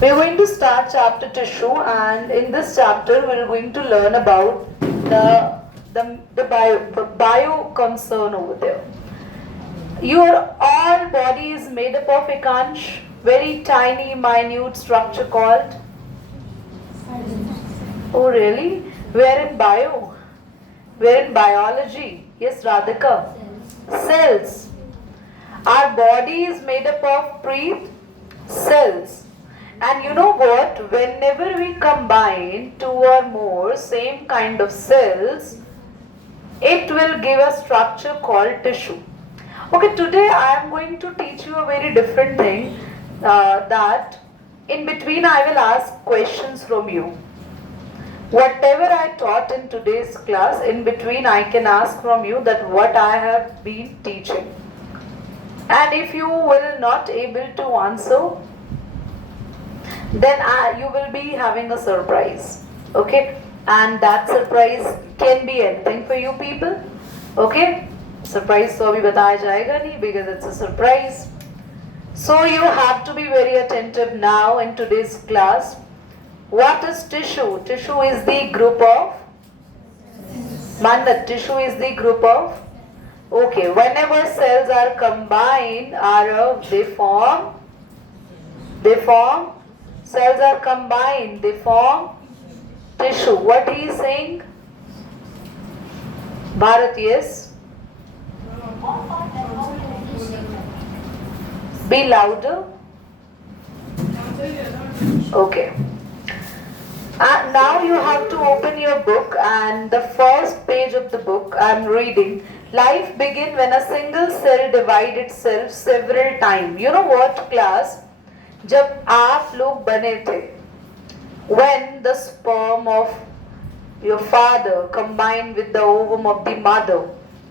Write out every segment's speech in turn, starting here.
We're going to start chapter tissue, and in this chapter, we're going to learn about the bio concern over there. Your all body is made up of Ekansh, very tiny, minute structure called. Oh, really? Where in bio? Where in biology? Yes, Radhika. Cells. Our body is made up of cells. And you know what? Whenever we combine two or more same kind of cells, it will give a structure called tissue. Okay, today I am going to teach you a very different thing, that in between I will ask questions from you. Whatever I taught in today's class, in between I can ask from you that what I have been teaching. And if you will not able to answer, then you will be having a surprise. Okay, and that surprise can be anything for you people. Okay, surprise तो अभी बताया जाएगा नहीं, because it's a surprise. So you have to be very attentive now in today's class. What is tissue? Tissue is the group of Mandat. Tissue is the group of. Okay, whenever cells are combined, they form. Cells are combined, they form tissue. What he is saying? Bharat, yes? Be louder. Okay. And now you have to open your book, and the first page of the book I am reading. Life begins when a single cell divides itself several times. You know what, class? जब आप लोग बने थे, when the sperm of your father combined with the ovum of the mother,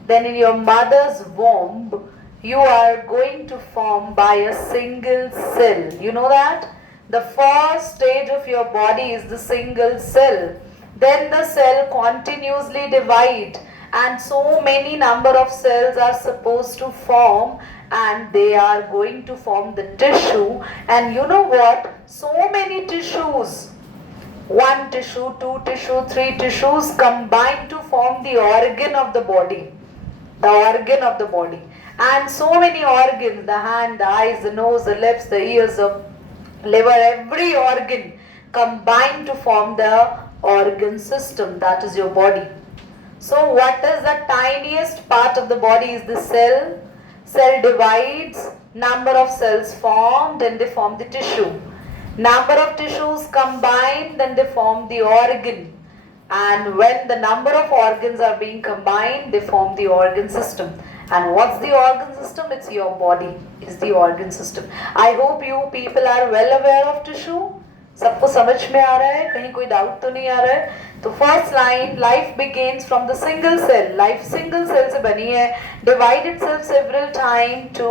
then in your mother's womb you are going to form by a single cell. You know that? The first stage of your body is the single cell. Then the cell continuously divide, and so many number of cells are supposed to form, and they are going to form the tissue. And you know what? So many tissues, one tissue, two tissue, three tissues combine to form the organ of the body. The organ of the body. And so many organs, the hand, the eyes, the nose, the lips, the ears, the liver, every organ combine to form the organ system, that is your body. So what is the tiniest part of the body is the cell. Cell divides, number of cells formed, then they form the tissue. Number of tissues combined, then they form the organ. And when the number of organs are being combined, they form the organ system. And what's the organ system? It's your body is the organ system. I hope you people are well aware of tissue. सबको समझ में आ रहा है? कहीं कोई doubt तो नहीं आ रहा है? तो first line, life begins from the single cell. Life single cell से बनी है. Divide itself several time to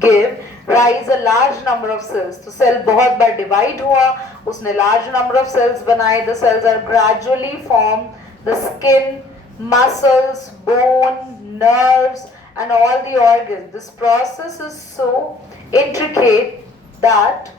give rise a large number of cells. तो सेल बहुत बार डिवाइड हुआ, उसने large number of cells बनाए. The cells are gradually formed. The skin, muscles, bone, nerves, and all the organs. This process is so intricate that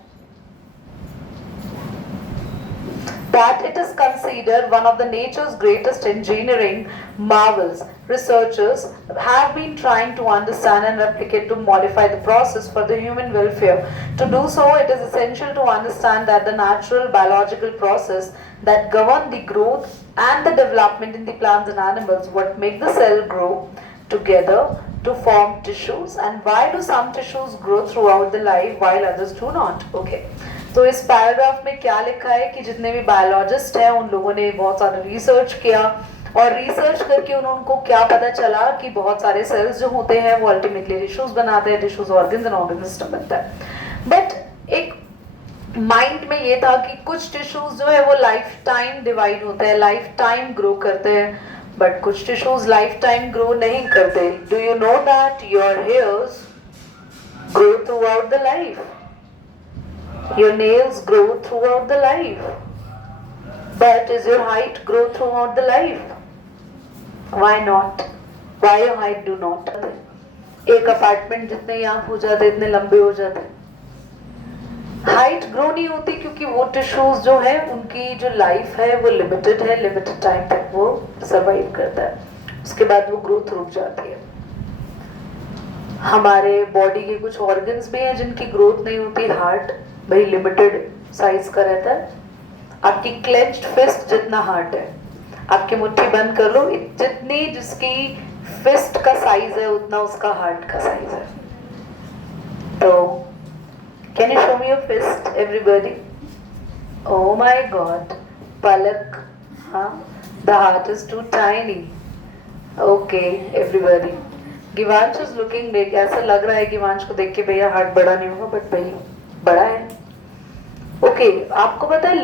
it is considered one of the nature's greatest engineering marvels. Researchers have been trying to understand and replicate to modify the process for the human welfare. To do so, it is essential to understand that the natural biological process that govern the growth and the development in the plants and animals, what make the cell grow together to form tissues, and why do some tissues grow throughout the life while others do not. Okay. तो इस paragraph में क्या लिखा है कि जितने भी biologist हैं उन लोगों ने बहुत सारा रिसर्च किया, और रिसर्च करके उनको क्या पता चला कि बहुत सारे सेल्स जो होते हैं वो अल्टीमेटली टिश्यूज बनाते हैं, tissues organs and organ system बनता है. बट एक माइंड में ये था कि कुछ टिश्यूज जो है वो लाइफ टाइम डिवाइड होते हैं, लाइफ टाइम ग्रो करते हैं, बट कुछ टिश्यूज लाइफ टाइम ग्रो नहीं करते. Do you know that your hairs grow through out the life? Your nails grow throughout the life. But does your height grow throughout the life? Why not? Why your height do not? एक apartment जितने ही आप हो जाते इतने लंबे हो जाते. Height grow नहीं होती क्योंकि वो टिश्यूज जो है उनकी जो लाइफ है वो लिमिटेड है, लिमिटेड टाइम तक वो सर्वाइव करता है, उसके बाद वो ग्रोथ रुक जाती है। हमारे बॉडी के कुछ ऑर्गन्स भी हैं जिनकी ग्रोथ नहीं होती। हार्ट भाई लिमिटेड साइज का रहता है, आपकी क्लेंच्ड फिस्ट जितना हार्ट है, आपकी मुट्ठी बंद कर लो, जितनी जिसकी फिस्ट का साइज है उतना उसका हार्ट का साइज है। तो can you show me your fist everybody? Oh my God, Palak, huh? The heart is too tiny. Okay, everybody. गिवांश is looking big. ऐसा लग रहा है गिवांश को देख के भैया हार्ट बड़ा नहीं होगा, बट भाई बड़ा है। ओके, आपको पता है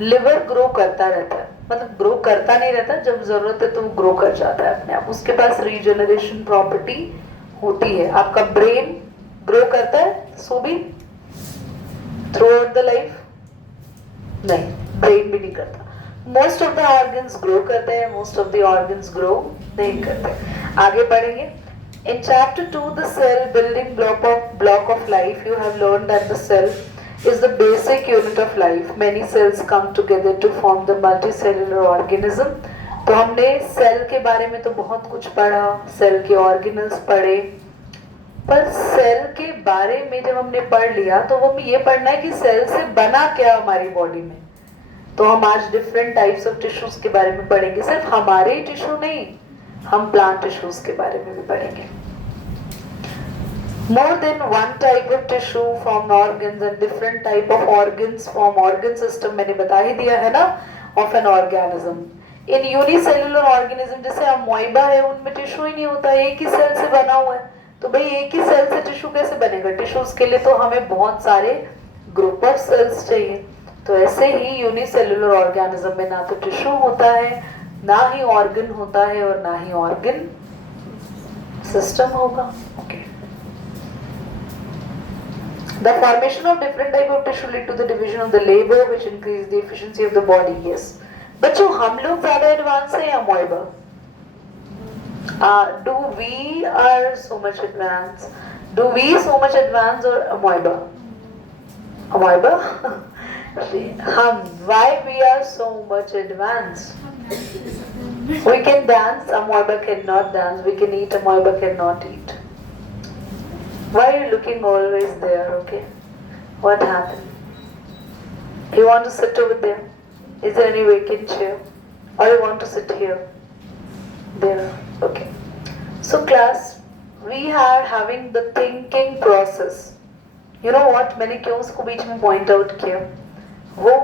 लिवर ग्रो करता रहता है, मतलब ग्रो करता नहीं रहता, जब जरूरत है तो वो ग्रो कर जाता है अपने आप, उसके पास रीजनरेशन प्रॉपर्टी होती है। आपका ब्रेन ग्रो करता है, सो भी थ्रू आउट द लाइफ नहीं, ब्रेन भी नहीं करता। Most of the organs grow करते हैं, most of the organs grow नहीं करते। आगे पढ़ेंगे। In chapter 2, the cell building block of life, you have learned that the cell is the basic unit of life. Many cells come together to form the multicellular organism. तो हमने cell के बारे में तो बहुत कुछ पढ़ा, सेल के ऑर्गेनल्स पढ़े, पर सेल के बारे में जब हमने पढ़ लिया तो वो ये पढ़ना है कि सेल से बना क्या हमारी बॉडी में। तो हम आज डिफरेंट टाइप्स ऑफ टिश्यूज के बारे में पढ़ेंगे, सिर्फ हमारे ही टिश्यू नहीं, हम प्लांट टिश्यूज के बारे में भी पढ़ेंगे। More than one type of tissue form organs and different type of organs form organ system, मैंने बता ही दिया है ना, of an organism. In unicellular organism जैसे अमोइबा है, उनमें टिश्यू ही नहीं होता, एक ही सेल से बना हुआ है। तो भाई एक ही सेल से टिश्यू कैसे बनेगा? टिश्यूज के लिए तो हमें बहुत सारे ग्रुप ऑफ सेल्स चाहिए। तो ऐसे ही यूनिसेल्युलर ऑर्गेनिज्म में ना तो टिश्यू होता है, ना ही ऑर्गन होता है, और ना ही ऑर्गन सिस्टम होगा। Okay. The formation of different type of tissue lead to the division of the labor, which increase the efficiency of the body. Yes. बच्चों हम लोग ज्यादा एडवांस हैं या अमोइबा? Do we are so much advanced? Do we so much advanced or amoeba? Amoeba? Why we are so much advanced? We can dance, amoeba cannot dance. We can eat, amoeba cannot eat. Why are you looking always there? Okay, what happened? You want to sit over there? Is there any vacant chair? Or you want to sit here? There. Okay. So class, we are having the thinking process. You know what? मैंने क्यों उसको बीच में point out किया? वो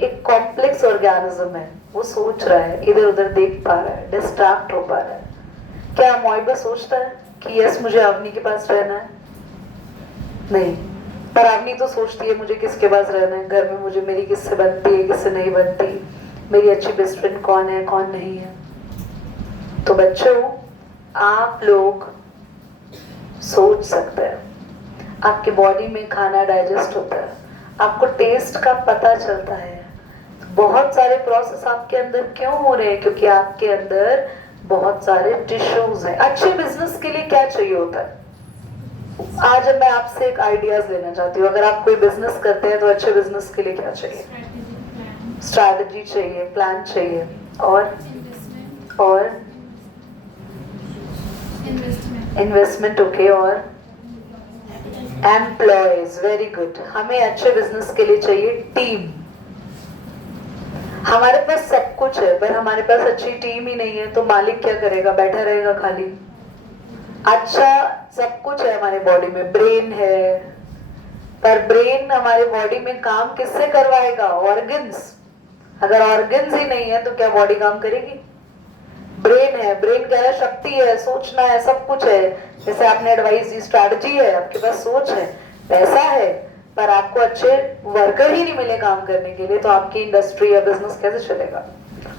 एक complex organism है, वो सोच रहा है, इधर उधर देख पा रहा है, distract हो पा रहा है। क्या अमोइबा सोचता है कि यस मुझे अवनी के पास रहना है? नहीं, पर अवनी तो सोचती है मुझे किसके पास रहना है, घर में मुझे मेरी किससे बनती है, किससे नहीं बनती, मेरी अच्छी बेस्ट फ्रेंड कौन है, कौन नहीं है। तो बच्चों आप लोग सोच सकते हैं, आपके बॉडी में खाना डाइजेस्ट होता है, आपको टेस्ट का पता चलता है, बहुत सारे प्रोसेस आपके अंदर क्यों हो रहे हैं? क्योंकि आपके अंदर बहुत सारे टिश्यूज हैं। अच्छे बिजनेस के लिए क्या चाहिए होता है? आज मैं आपसे एक आइडियाज लेना चाहती हूँ। अगर आप कोई बिजनेस करते हैं तो अच्छे बिजनेस के लिए क्या चाहिए? स्ट्रैटेजी चाहिए, प्लान चाहिए, और इन्वेस्टमेंट। ओके, और एम्प्लॉयज। Very good. हमें अच्छे बिजनेस के लिए चाहिए टीम। हमारे पास सब कुछ है पर हमारे पास अच्छी टीम ही नहीं है, तो मालिक क्या करेगा? बैठा रहेगा खाली। अच्छा सब कुछ है हमारे बॉडी में, ब्रेन है, पर ब्रेन हमारे बॉडी में काम किससे करवाएगा? ऑर्गन्स। अगर ऑर्गन्स ही नहीं है तो क्या बॉडी काम करेगी? ब्रेन है, ब्रेन कह रहा है शक्ति है, सोचना है, सब कुछ है। जैसे आपने एडवाइस दी, स्ट्रैटेजी है, आपके पास सोच है, पैसा है, पर आपको अच्छे वर्कर ही नहीं मिले काम करने के लिए, तो आपकी इंडस्ट्री या बिजनेस कैसे चलेगा?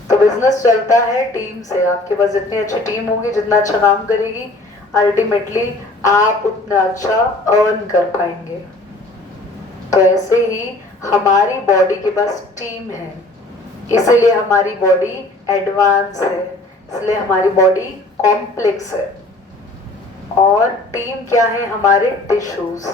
तो बिजनेस चलता है टीम से। आपके पास जितनी अच्छी टीम होगी, जितना अच्छा काम करेगी, अल्टीमेटली आप उतना अच्छा अर्न कर पाएंगे। तो ऐसे ही हमारी बॉडी के पास टीम है, इसीलिए हमारी बॉडी एडवांस है, इसलिए हमारी बॉडी कॉम्प्लेक्स है। और टीम क्या है? हमारे टिश्यूज।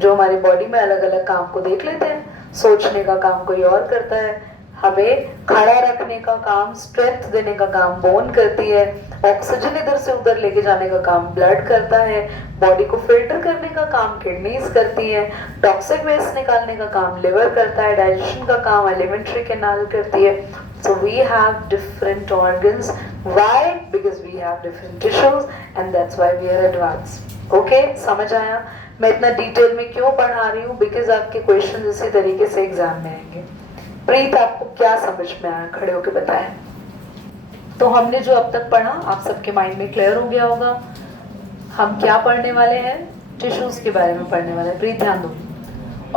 जो हमारी बॉडी में अलग अलग काम को देख लेते हैं। सोचने का काम कोई और करता है, हमें खड़ा रखने का काम, स्ट्रेंथ देने का काम बोन करती है, ऑक्सीजन इधर से उधर लेके जाने का काम ब्लड करता है, बॉडी को फिल्टर करने का काम किडनीज करती है, टॉक्सिक वेस्ट निकालने का काम लिवर करता है, डाइजेशन का काम एलिमेंट्री कैनाल करती है। So we have different organs. Why? Because we have different tissues and that's why we are advanced. Okay? समझ आया? मैं इतना डिटेल में क्यों पढ़ा रही हूँ? Because आपके क्वेश्चन इसी तरीके से एग्जाम में आएंगे। प्रीत, आपको क्या समझ में आया? खड़े होके बताएं। तो हमने जो अब तक पढ़ा आप सबके माइंड में क्लियर हो गया होगा। हम क्या पढ़ने वाले हैं? टिश्यूज के बारे में पढ़ने वाले हैं। प्रीत ध्यान दो।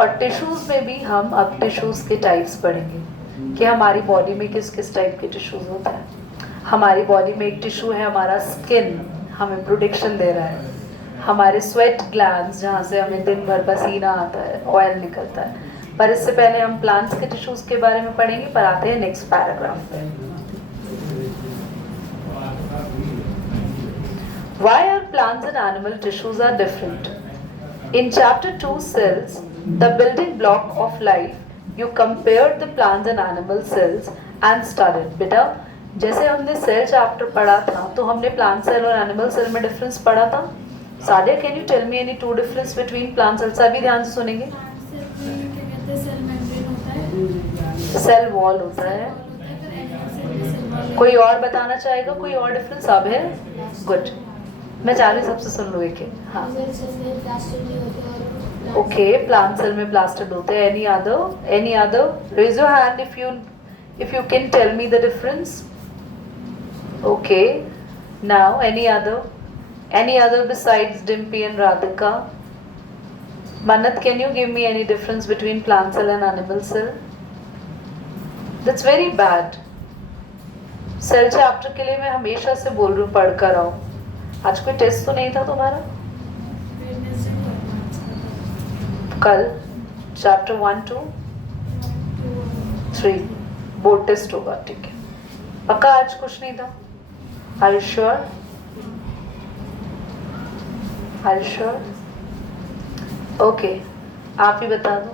और टिश्यूज में भी हम अब टिश्यूज के टाइप्स पढ़ेंगे कि हमारी बॉडी में किस किस टाइप के टिश्यूज होता है। हमारी बॉडी में एक टिश्यू है हमारा स्किन, हमें प्रोटेक्शन दे रहा है। हमारे स्वेट ग्लैंड्स, जहाँ से हमें दिन भर पसीना आता है, ऑयल निकलता है। पर इससे पहले हम प्लांट्स के टिश्यूज के बारे में पढ़ेंगे। पर आते हैं नेक्स्ट पैराग्राफ पे। Why are plants and animal tissues are different? In chapter 2 cells, the building block of life, you compared the plants and animal cells and studied. बेटा जैसे हमने सेल चैप्टर पढ़ा था तो हमने प्लांट सेल और animal cell में difference पढ़ा था। Sadia, can you tell me any two difference between plant cell? सभी ध्यान से सुनेंगे। सेल वॉल होता है। कोई और बताना चाहेगा? कोई और डिफरेंस अब है? गुड, मैं चाह रही सबसे सुन लो एक। हाँ, ओके, प्लांट सेल में प्लास्टिड होते हैं। Any other? Any other? Raise your hand if you can tell me the difference. Okay, now any other besides Dimpy and Radhika? Manat, can you give me any difference between plant cell and animal cell? That's very bad. Cell chapter के लिए मैं हमेशा से बोल रही हूँ पढ़ कर आओ। आज कोई टेस्ट तो नहीं था तुम्हारा? कल चैप्टर 1, 2, 3 बोर्ड टेस्ट होगा, ठीक है? पक्का आज कुछ नहीं था? Are you sure? Are you sure? Okay, आप ही बता दो।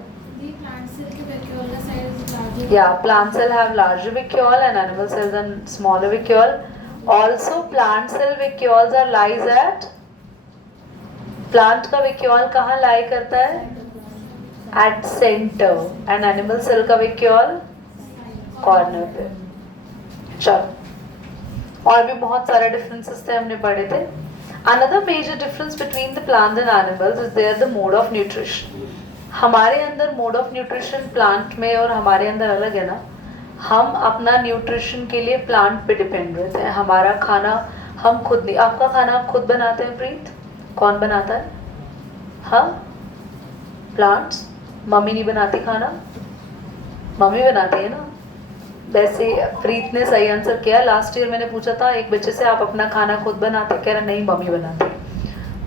Yeah, plant cell have larger vacuole and animal cells and smaller vacuole. Also, plant cell vacuoles are lies at, plant का vacuole कहाँ lie करता है? At center, and animal cell का vacuole corner पे। चलो, और भी बहुत सारे डिफरेंसेस थे, हमने पढ़े थे। Another major difference between the plants and animals is there the mode of nutrition. हमारे अंदर मोड ऑफ न्यूट्रिशन प्लांट में और हमारे अंदर अलग है ना। हम अपना न्यूट्रिशन के लिए प्लांट पे डिपेंड रहते हैं। हमारा खाना हम खुद नहीं। आपका खाना आप खुद बनाते हैं प्रीत? कौन बनाता है? हाँ, प्लांट्स। मम्मी नहीं बनाती खाना? मम्मी बनाती है ना। वैसे प्रीत ने सही आंसर किया। लास्ट ईयर मैंने पूछा था एक बच्चे से, आप अपना खाना खुद बनाते? कह रहा नहीं, मम्मी बनाती।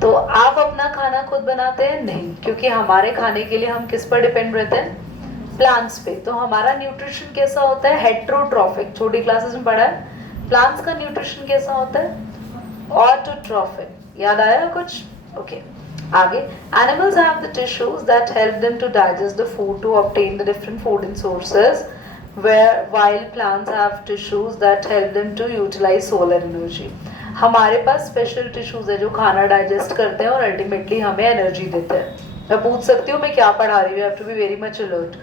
तो आप अपना खाना खुद बनाते हैं? नहीं, क्योंकि हमारे खाने के लिए हम किस पर डिपेंड रहते हैं? प्लांट्स पे। तो हमारा न्यूट्रिशन कैसा होता है? हेट्रोट्रॉफिक। छोटी क्लासेस में पढ़ा है। प्लांट्स का न्यूट्रिशन कैसा होता है? ऑटोट्रॉफिक। याद आया कुछ? ओके, आगे। Animals have the tissues that help them to digest the food to obtain the different food in sources, while plants have tissues that help them to utilize solar energy. हमारे पास special tissues है जो खाना digest करते हैं और ultimately हमें energy देते हैं। मैं पूछ सकती हूँ मैं क्या पढ़ा रही हूँ? You have to be very much alert.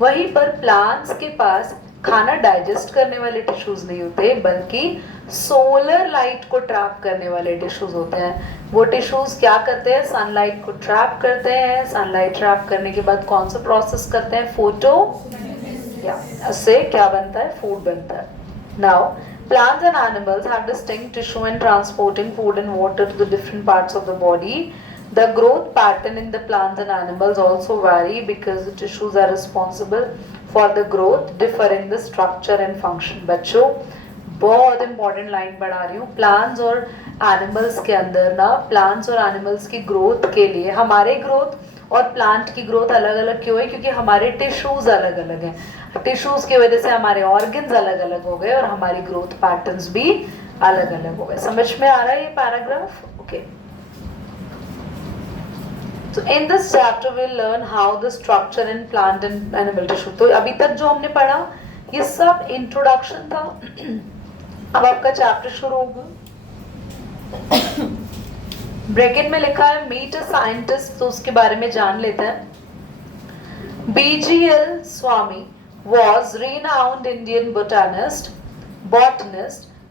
वहीं पर प्लांट्स के पास खाना डाइजेस्ट करने वाले टिश्यूज नहीं होते, बल्कि सोलर लाइट को ट्रैप करने वाले टिश्यूज होते हैं। वो टिश्यूज क्या करते हैं? सनलाइट को ट्रैप करते हैं। सनलाइट ट्रैप करने के बाद कौन सा प्रोसेस करते हैं? फोटो, उससे क्या बनता है? फूड बनता है। Now plants and animals have distinct tissue in transporting food and water to the different parts of the body. The growth pattern in the plants and animals also vary because the tissues are responsible for the growth differ in the structure and function. बच्चों बहुत important line पढ़ा रही हूँ। Plants और animals के अंदर ना, plants और एनिमल्स की ग्रोथ के लिए हमारे ग्रोथ और प्लांट की ग्रोथ अलग अलग क्यों है? क्योंकि हमारे टिश्यूज अलग अलग हैं। टिश्यूज की वजह से हमारे ऑर्गन्स अलग अलग हो गए और हमारी ग्रोथ पैटर्न्स भी अलग अलग हो गए। समझ में आ रहा है ये paragraph? Okay, So in this chapter we'll learn how the structure in plant and animal tissue. तो अभी तक जो हमने पढ़ा ये सब इंट्रोडक्शन था. अब आपका चैप्टर शुरू होगा. ब्रैकेट में लिखा है मीट अ साइंटिस्ट, तो उसके बारे में जान लेते हैं. BGL Swami was renowned Indian botanist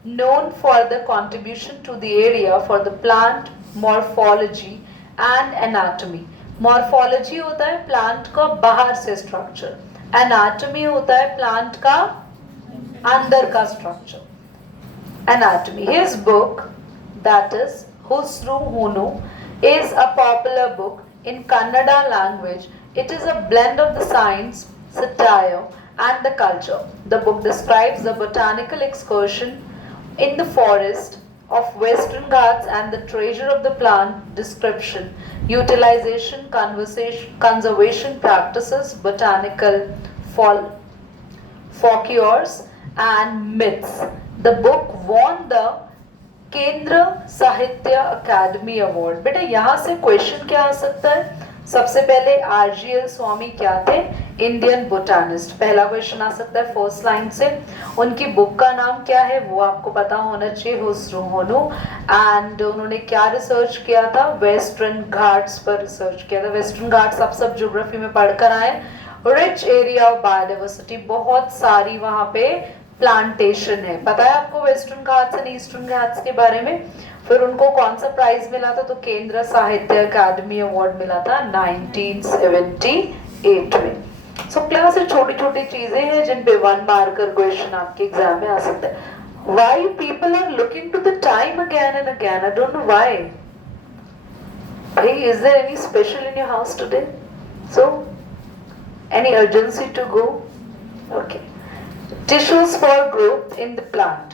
known for the contribution to the area for the plant morphology and anatomy. Morphology होता है प्लांट का बाहर से स्ट्रक्चर, anatomy होता है प्लांट का अंदर का structure. Anatomy. His book, that is Husru Hunu, is a popular book in Kannada language. It is a blend of the science, satire, and the culture. The book describes the botanical excursion in the forest of Western Ghats and the treasure of the plant description, utilization, conservation practices, botanical folklores, and myths. The book won the केंद्र साहित्य अकादमी award. बेटा यहाँ से question क्या आ सकता है? सबसे पहले RGL स्वामी क्या थे? Indian botanist. पहला क्वेश्चन आ सकता है फर्स्ट लाइन से. उनकी बुक का नाम क्या है वो आपको पता होना चाहिए, हुस्रू होनू. एंड उन्होंने क्या रिसर्च किया था? वेस्टर्न घाट्स पर रिसर्च किया था. वेस्टर्न घाट्स आप सब ज्योग्राफी में पढ़कर आए. रिच एरिया ऑफ बायोडाइवर्सिटी, बहुत सारी वहां पे प्लांटेशन है. पता है आपको western Ghats and eastern Ghats के बारे में. फिर उनको कौन सा प्राइज मिला था? तो केंद्र साहित्य अकादमी अवार्ड मिला था 1978 में. सो क्लास से छोटी छोटी चीजें हैं जिन पे 1 मार्कर क्वेश्चन आपके एग्जाम में आ सकता है. Why people are looking to the time again and again? I don't know why. भाई, is there any special in your house today? So any urgency to go? Okay. Tissues for growth in the plant.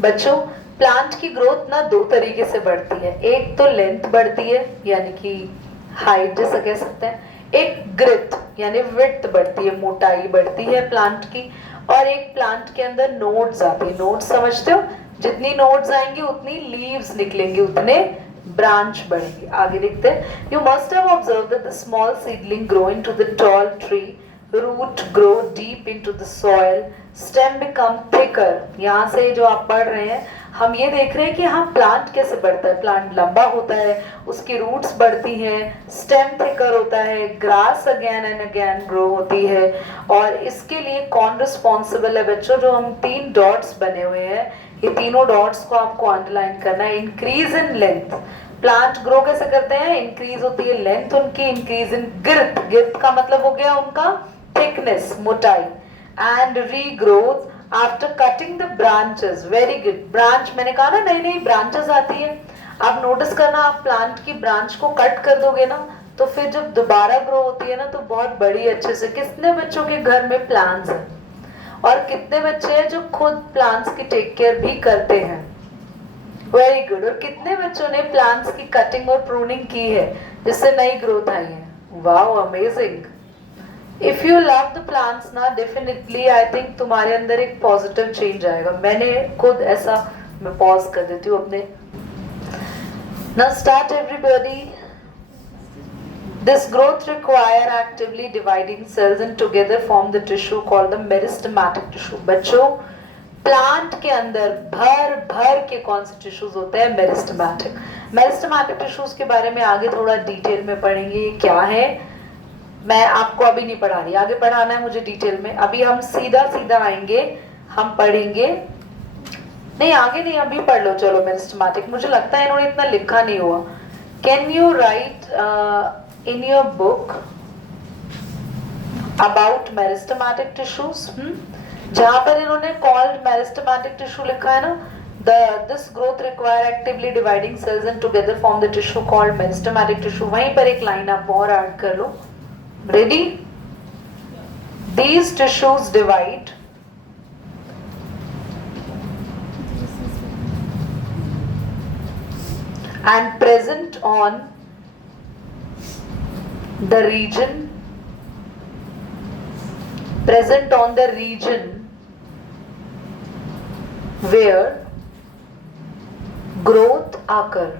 बच्चों, plant की growth ना दो तरीके से बढ़ती है. एक तो लेंथ बढ़ती है यानी कि हाइट जैसा कह सकते हैं. एक ग्रिथ यानी विड्थ बढ़ती है, मोटाई बढ़ती है प्लांट की. और एक प्लांट के अंदर नोड्स आते हैं. नोड्स समझते हो? जितनी नोड्स आएंगी उतनी लीव्स निकलेंगी, उतने ब्रांच बढ़ेंगे. आगे लिखते हैं. You must have observed that the small seedling grow into the tall tree, root grow deep into the soil, stem become thicker. यहाँ से जो आप पढ़ रहे हैं हम ये देख रहे हैं कि हाँ प्लांट कैसे बढ़ता है. प्लांट लंबा होता है, उसकी रूट्स बढ़ती हैं, स्टेम थिकर होता है, grass again and again grow होती है. और इसके लिए कौन रिस्पॉन्सिबल है बच्चों? जो हम 3 डॉट्स बने हुए हैं, ये तीनों डॉट्स को आपको अंडरलाइन करना है. Increase in length. Plant grow कैसे करते हैं? इंक्रीज होती है लेंथ उनकी. Increase in गिर्थ. गिर्थ का मतलब हो गया उनका थिकनेस, मोटाई. And regrowth after cutting the branches. Very good. Branch, मैंने कहा ना नई नई ब्रांचेस आती है. आप नोटिस करना, आप प्लांट की ब्रांच को कट कर दोगे ना तो फिर जब दोबारा ग्रो होती है ना तो बहुत बड़ी अच्छे से. कितने बच्चों के घर में प्लांट्स हैं? और कितने बच्चे हैं जो खुद प्लांट्स की टेक केयर भी करते हैं? Very good. और कितने बच्चों ने प्लांट्स की कटिंग और प्रूनिंग की है जिससे नई ग्रोथ आई है? Wow, amazing. If you love the plants ना, डेफिनेटली आई थिंक तुम्हारे अंदर एक पॉजिटिव चेंज आएगा. मैंने खुद ऐसा, मैं पॉज कर देती हूँ अपने. Now start everybody. This growth require actively dividing sales and together form the tissue called the meristematic tissue. बच्चों, प्लांट के अंदर भर भर के कौन से टिश्यूज होते हैं? मेरिस्टेमेटिक. मेरिस्टेमेटिक टिश्यूज के बारे में आगे थोड़ा डिटेल में पढ़ेंगे. क्या है मैं आपको अभी नहीं पढ़ा रही, आगे पढ़ाना है मुझे डिटेल में. अभी हम सीधा सीधा आएंगे, हम पढ़ेंगे. नहीं आगे नहीं, अभी पढ़ लो. चलो, मेरिस्टेमेटिक. मुझे लगता है इन्होंने इतना लिखा नहीं हुआ. Can you right in your book about meristematic tissues? जहां पर इन्होंने कॉल्ड मेरिस्टेमेटिक टिश्यू लिखा है ना, this growth require actively dividing cells and together form the tissue called meristematic tissue. वहीं पर एक लाइन आप और ऐड कर लो. Ready? These tissues divide and present on the region where growth occur.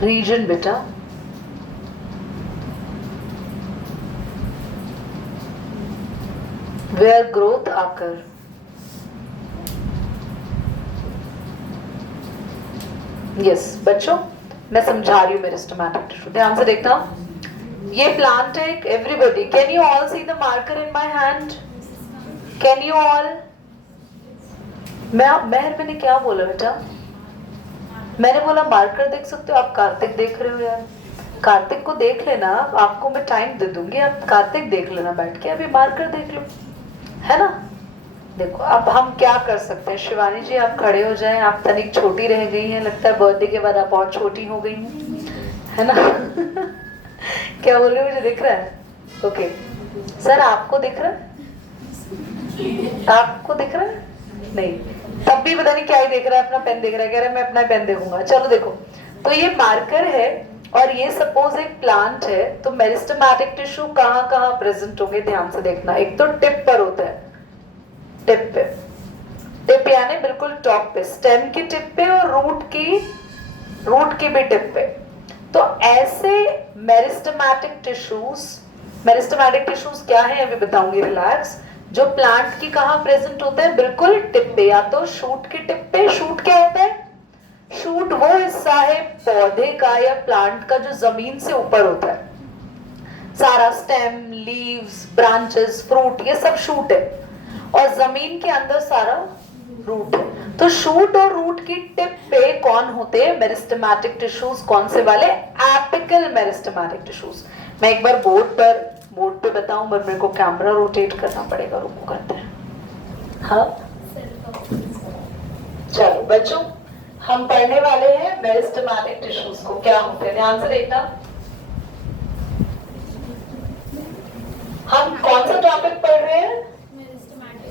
Region बेटा, where growth occur. Yes, बच्चों मैं समझा रही हूँ मेरिस्टेमेटिक टिश्यू, ध्यान से देखना। ये प्लांट है everybody, can you all see the marker in my hand? Can you all? मैंने क्या बोला बेटा? मैंने बोला मार्कर देख सकते हो आप? कार्तिक देख रहे हो यार, कार्तिक को देख लेना, आपको मैं टाइम दे दूंगी, आप कार्तिक देख लेना बैठ के, अभी मार्कर देख लो, है ना। देखो अब हम क्या कर सकते हैं, शिवानी जी आप खड़े हो जाएं, आप तनिक छोटी रह गई हैं, लगता है बर्थडे के बाद आप बहुत छोटी हो गई हैं, है ना। क्या बोल रहे हो, मुझे दिख रहा है? ओके सर आपको दिख रहा है? आपको दिख रहा है? नहीं, तब भी पता नहीं क्या ही देख रहा है, अपना पेन देख रहा है, कह रहा है मैं अपना पेन देखूंगा। चलो देखो, तो ये मार्कर है और ये सपोज एक प्लांट है, तो मेरिस्टेमेटिक टिश्यू कहाँ कहाँ प्रेजेंट होंगे ध्यान से देखना। एक तो टिप पर होता है, टिप पे, टिप यानी बिल्कुल टॉप पे, स्टेम की टिप पे और रूट की भी टिप पे। तो ऐसे मेरिस्टेमेटिक टिश्यूज क्या है अभी बताऊंगी, रिलैक्स। जो प्लांट की कहाँ प्रेजेंट होते हैं, बिल्कुल टिप पे, या तो शूट की टिप पे। शूट क्या होता है? शूट वो हिस्सा है पौधे का या प्लांट का जो जमीन से ऊपर होता है, सारा स्टेम, लीव्स, ब्रांचेस, फ्रूट, ये सब शूट है, और जमीन के अंदर सारा रूट है। तो शूट और रूट की टिप पे कौन होते हैं? Meristematic tissues. कौन से वाले? Apical meristematic tissues. मैं एक बार बोर्ड पे बताऊं, पर मेरे को कैमरा रोटेट करना पड़ेगा, रुको करते हैं। हाँ चलो बच्चों, हम पढ़ने वाले हैं मेरिस्टेमेटिक टिश्यूज को, क्या होते हैं ध्यान से देखना। हम कौन सा टॉपिक पढ़ रहे हैं?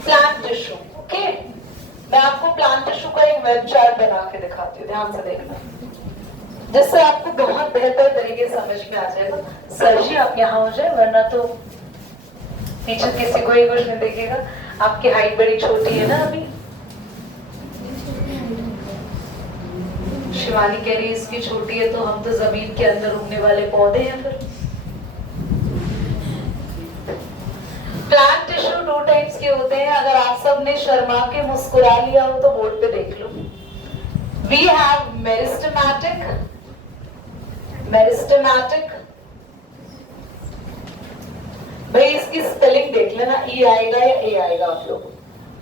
Plant tissue. ओके, मैं आपको प्लांट टिश्यू का एक वेब चार्ट बना के दिखाती हूँ, ध्यान से देखना, जिससे आपको बहुत बेहतर तरीके समझ में आ जाएगा। सर जी आप यहाँ हो जाए, वरना तो पीछे किसी को ही कुछ नहीं दिखेगा। आपकी हाइट बड़ी छोटी है ना अभी। शिवानी कह रही है इसकी छोटी है, तो हम तो जमीन के अंदर उगने वाले पौधे हैं फिर। प्लांट टिश्यू दो टाइप्स के होते हैं, अगर आप सब ने शर्मा के मुस्कुरा लिया हो तो बोर्ड पे देख लो। वी हैव मेरिस्टेमेटिक, भाई इसकी स्पेलिंग देख लेना, ई आएगा या ए आएगा आप लोग,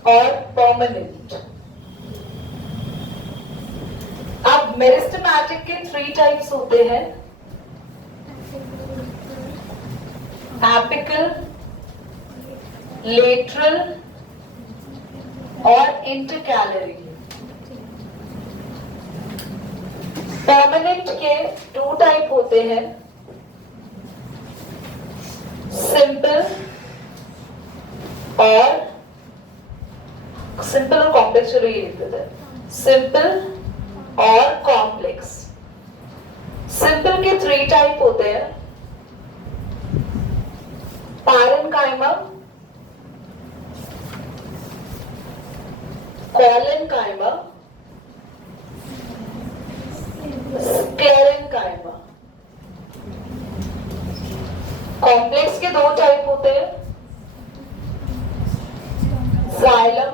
और परमानेंट। अब मेरिस्टेमेटिक के 3 टाइप्स होते हैं, एपिकल, लेटरल और इंटरकैलरी। परमानेंट के 2 टाइप होते हैं, सिंपल और कॉम्प्लेक्स। चलो ये लिख देते हैं, सिंपल और कॉम्प्लेक्स। सिंपल के 3 टाइप होते हैं, पैरेन्काइमा, कोलेनकाइमा, स्क्लेरेनकाइमा। कॉम्प्लेक्स के 2 टाइप होते हैं, जाइलम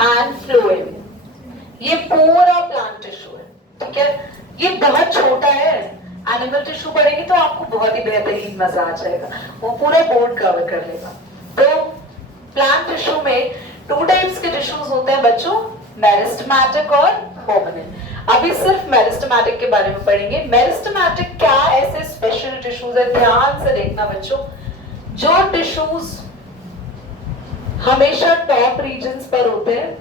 एंड फ्लोएम। ये पूरा प्लांट टिश्यू है, ठीक है। ये बहुत छोटा है, एनिमल टिश्यू पढ़ेंगे तो आपको बहुत ही बेहतरीन मजा आ जाएगा, वो पूरा बोर्ड कवर कर लेगा। तो प्लांट टिश्यू में 2 टाइप्स के टिश्यूज होते हैं बच्चों, मेरिस्टेमेटिक और परमानेंट। अभी सिर्फ मेरिस्टेमेटिक के बारे में पढ़ेंगे। मेरिस्टेमेटिक क्या ऐसे स्पेशल टिश्यूज है, ध्यान से देखना बच्चों। जो टिश्यूज हमेशा टॉप रीजन्स पर होते हैं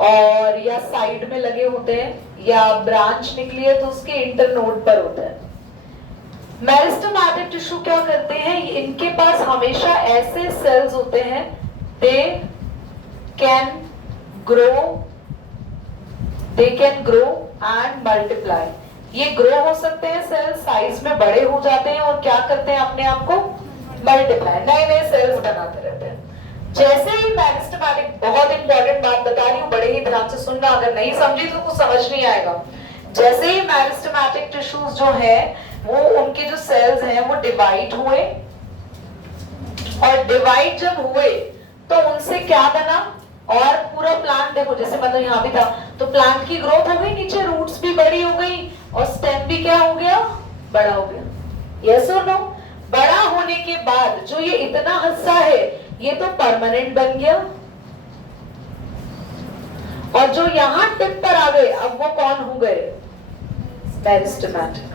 और या साइड में लगे होते हैं, या ब्रांच निकली है तो उसके इंटरनोड पर होता है। मेरिस्टेमेटिक टिश्यू क्या करते हैं, इनके पास हमेशा ऐसे सेल्स होते हैं, they can grow and multiply. ये ग्रो हो सकते हैं, सेल्स साइज में बड़े हो जाते हैं और क्या करते हैं, अपने आप को मल्टीप्लाई, नए नए सेल्स बनाते रहते हैं। जैसे ही मेरिस्टेमेटिक, बहुत इंपॉर्टेंट बात बता रही हूँ, बड़े ही ध्यान से सुनना, अगर नहीं समझी तो कुछ समझ नहीं आएगा। जैसे ही मेरिस्टेमेटिक टिश्यूज जो है वो उनके जो सेल्स हैं वो डिवाइड हुए, और डिवाइड जब हुए तो उनसे क्या बना, और पूरा प्लांट देखो जैसे मतलब यहाँ भी था, तो प्लांट की ग्रोथ हो गई, नीचे रूट्स भी बड़ी हो गई और स्टेम भी क्या हो गया, बड़ा हो गया। यस और नो? बड़ा होने के बाद जो ये इतना हिस्सा है ये तो परमानेंट बन गया, और जो यहां टिप पर आ गए अब वो कौन हो गए, मेरिस्टेमेटिक।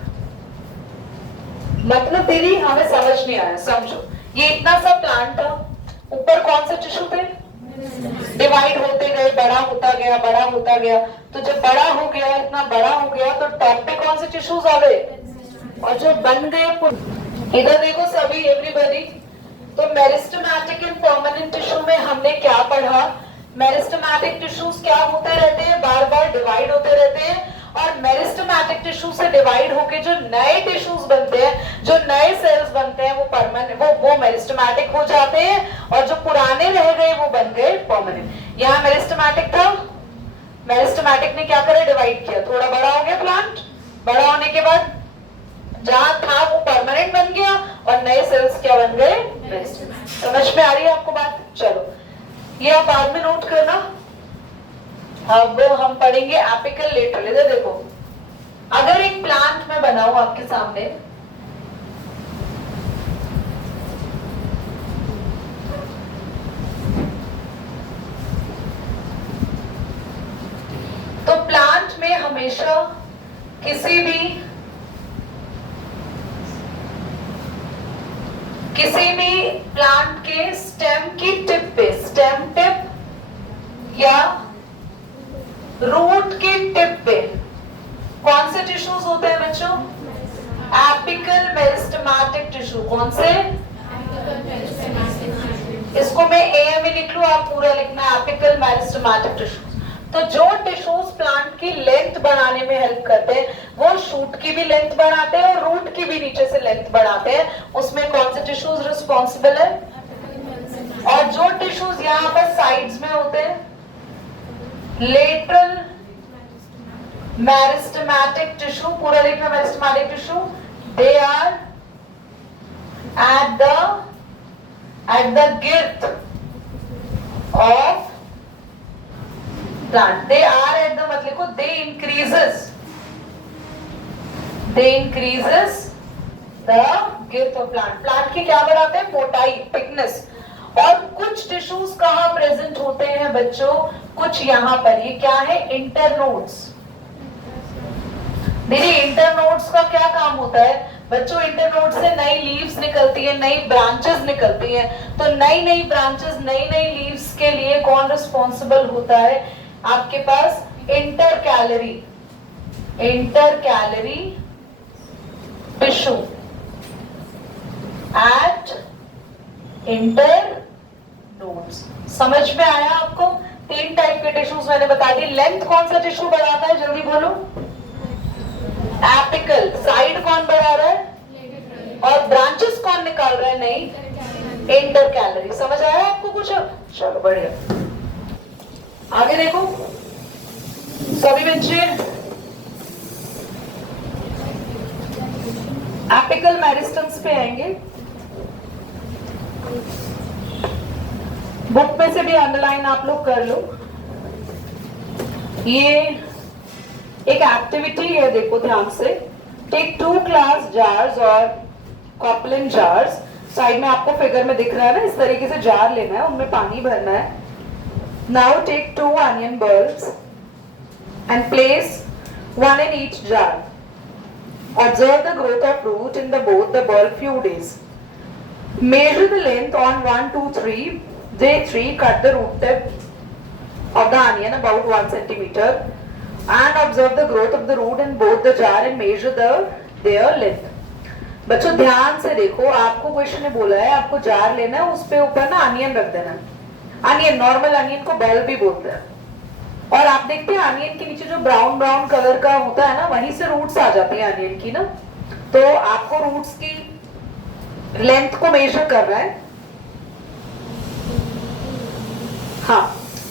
मतलब दीदी हमें समझ नहीं आया, समझो ये इतना सा प्लांट था, ऊपर कौन से टिश्यू थे, डिवाइड होते गए, बड़ा होता गया, बड़ा होता गया, तो जब बड़ा हो गया, इतना बड़ा हो गया, तो टॉप पे कौन से टिश्यूज आ गए, और जो बन गए, इधर देखो सभी एवरीबॉडी। तो मेरिस्टेमेटिक एंड परमानेंट टिश्यू में हमने क्या पढ़ा, मेरिस्टेमेटिक टिश्यूज क्या होते रहते हैं, बार बार डिवाइड होते रहते हैं, और मेरिस्टेमेटिक टिश्यू से डिवाइड होके जो नए टिश्यूज बनते हैं, जो नए सेल्स बनते हैं, वो परमानेंट, वो मेरिस्टेमेटिक हो जाते हैं, और जो पुराने रह गए वो बन गए परमानेंट। यहाँ मेरिस्टेमेटिक था, मेरिस्टेमेटिक ने क्या करा, डिवाइड किया, थोड़ा बड़ा हो गया प्लांट, बड़ा होने के बाद जहां था वो परमानेंट बन गया और नए सेल्स क्या बन गए, मेरिस्टेमेटिक। समझ में आ रही है आपको बात? चलो ये आप बाद में नोट करना। अब हम पढ़ेंगे एपिकल लेटरल। इधर देखो, अगर एक प्लांट में बनाऊं आपके सामने, तो प्लांट में हमेशा किसी भी प्लांट के स्टेम की टिप पे, स्टेम टिप या रूट की टिप पे कौन से टिश्यूज होते हैं बच्चों, एपिकल मेरिस्टेमेटिक टिश्यू। कौन से, इसको मैं ए में लिख लूं, आप पूरा लिखना, एपिकल मेरिस्टेमेटिक टिश्यू। तो जो टिश्यूज प्लांट की लेंथ बढ़ाने में हेल्प करते हैं, वो शूट की भी लेंथ बढ़ाते हैं और रूट की भी नीचे से लेंथ बढ़ाते हैं, उसमें कौन से टिश्यूज रिस्पॉन्सिबल है। और जो टिश्यूज यहाँ पर साइड्स में होते हैं, लेटरल मेरिस्टेमेटिक टिश्यू, पूरा लिखना meristematic tissue, they are at the girth of plant. They are at the मतलब को they increases the girth of plant. Plant की क्या बढ़ाते हैं, मोटाई, थिकनेस। और कुछ टिश्यूज कहाँ प्रेजेंट होते हैं बच्चों, कुछ यहाँ पर, ये क्या है, इंटरनोड्स। देखिए इंटरनोड्स का क्या काम होता है बच्चों, इंटरनोड से नई लीव्स निकलती है, नई ब्रांचेस निकलती हैं, तो नई ब्रांचेस, नई लीव्स के लिए कौन रिस्पॉन्सिबल होता है आपके पास, इंटरकैलरी टिश्यू एट इंटरनोड्स। समझ में आया आपको? 3 टाइप के टिश्यूज मैंने बता दी। लेंथ कौन सा टिश्यू बढ़ाता है, जल्दी बोलो, एपिकल। साइड कौन बढ़ा रहा है, और ब्रांचेस कौन निकाल रहा है, नहीं, इंटरकैलरी। समझ आया आपको कुछ? चलो बढ़िया, आगे देखो सभी बच्चे। एपिकल मेरिस्टम्स पे आएंगे, बुक में से भी अंडरलाइन आप लोग कर लो। ये एक एक्टिविटी है, देखो ध्यान से। टेक 2 ग्लास जार्स और कॉपलिन जार्स, साइड में आपको फिगर में दिख रहा है ना, इस तरीके से जार लेना है, उनमें पानी भरना है। Now take 2 onion bulbs and place 1 in each jar. Observe the growth of root in both the bulb few days. Measure the length on 1, 2, 3. Day 3, cut the root tip of the onion about 1 centimeter and observe the growth of the root in both the jar and measure their length. बच्चों ध्यान से देखो, आपको question ने बोला है आपको jar लेना है, उस पे ऊपर ना अनियन रख देना। अनियन, नॉर्मल अनियन को बल्ब भी बोलते हैं। और आप देखते हैं अनियन के नीचे जो ब्राउन कलर का होता है ना, वहीं से रूट्स आ जाती है अनियन की ना। तो आपको रूट्स की लेंथ को मेजर कर रहा है। हाँ,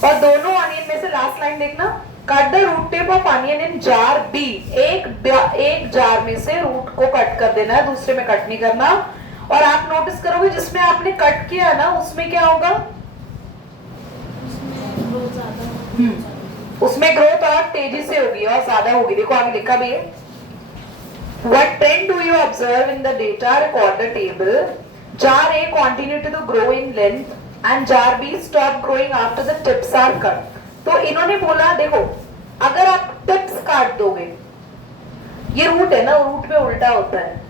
और दोनों अनियन में से लास्ट लाइन देखना, cut the root tip of onion in jar B, एक जार में से रूट को कट कर देना है, दूसरे में कट नहीं करना। और आप नोटिस करोगे जिसमें आपने कट किया ना उसमें क्या होगा, उसमें ग्रोथ और तेजी से होगी और ज्यादा होगी। देखो आगे लिखा भी है, what trend do you observe in the data recorder table? jar A continued to grow in length and jar B stopped growing after the tips are cut. तो इन्होंने बोला देखो अगर आप टिप्स काट दोगे, ये रूट है ना, रूट में उल्टा होता है,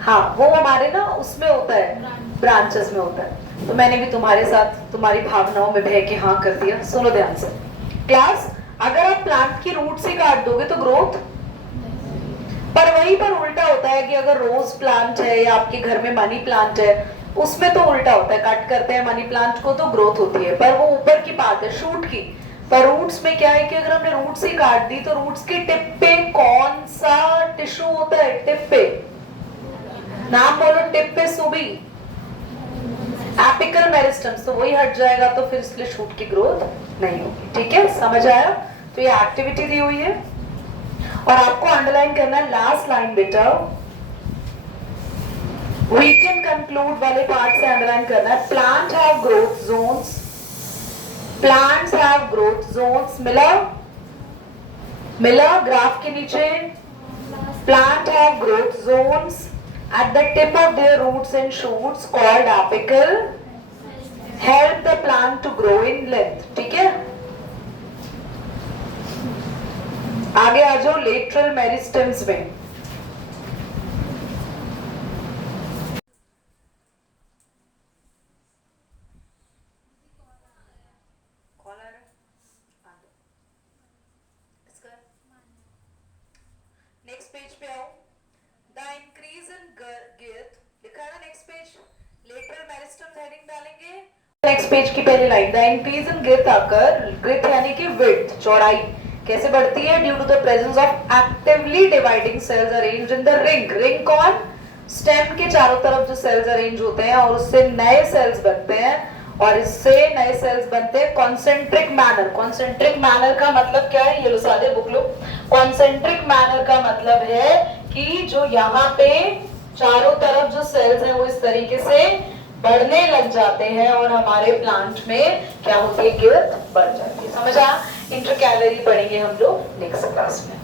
हाँ वो हमारे ना उसमें होता है, ब्रांचेस में होता है। तो मैंने भी तुम्हारे साथ तुम्हारी भावनाओं में बह के हाँ कर दिया। सुनो ध्यान से क्लास, अगर आप प्लांट की रूट से काट दोगे तो ग्रोथ, पर वहीं पर उल्टा होता है कि अगर रोज प्लांट है या आपके घर में मनी प्लांट है उसमें तो उल्टा होता है, कट करते हैं मनी प्लांट को तो ग्रोथ होती है, पर वो ऊपर की बात है शूट की। पर रूट्स में क्या है कि अगर हमने रूट से काट दी तो रूट्स के टिप पे कौन सा टिश्यू होता है, टिप पे, नाम बोलो, टिप पे सुबी, एपिकल मेरिस्टम्स, तो वही हट जाएगा तो फिर इसलिए शूट की ग्रोथ नहीं होगी। ठीक है, समझ आया? तो ये एक्टिविटी दी हुई है और आपको अंडरलाइन करना है लास्ट लाइन बेटा, we can conclude वाले पार्ट से अंडरलाइन करना है, plant have growth zones, plants have growth zones, मिला मिला ग्राफ के नीचे, plant have growth zones at the tip of their roots and shoots called apical help the plant to grow in length। ठीक है, आगे आ जाओ लेटरल मेरिस्टेम्स में। Next page पे आओ, द इंक्रीज इन girth लिखा है ना next page, lateral meristems heading डालेंगे। नेक्स्ट पेज की पहली line, the increase in girth आकर, girth यानी कि width, चौड़ाई कैसे बढ़ती है, due to the presence of actively dividing cells arranged in the ring. Ring कौन, स्टेम के चारों तरफ जो सेल्स अरेंज होते हैं और उससे नए सेल्स बनते हैं और इससे नए सेल्स बनते हैं कॉन्सेंट्रिक मैनर। कॉन्सेंट्रिक मैनर का मतलब क्या है, ये लो सादे बुक लो, कॉन्सेंट्रिक मैनर का मतलब है कि जो यहाँ पे चारों तरफ जो सेल्स हैं वो इस तरीके से बढ़ने लग जाते हैं और हमारे प्लांट में क्या होती है, ग्रोथ बढ़ जाती है। समझ आ, इंटरकैलरी पढ़ेंगे हम लोग नेक्स्ट क्लास में।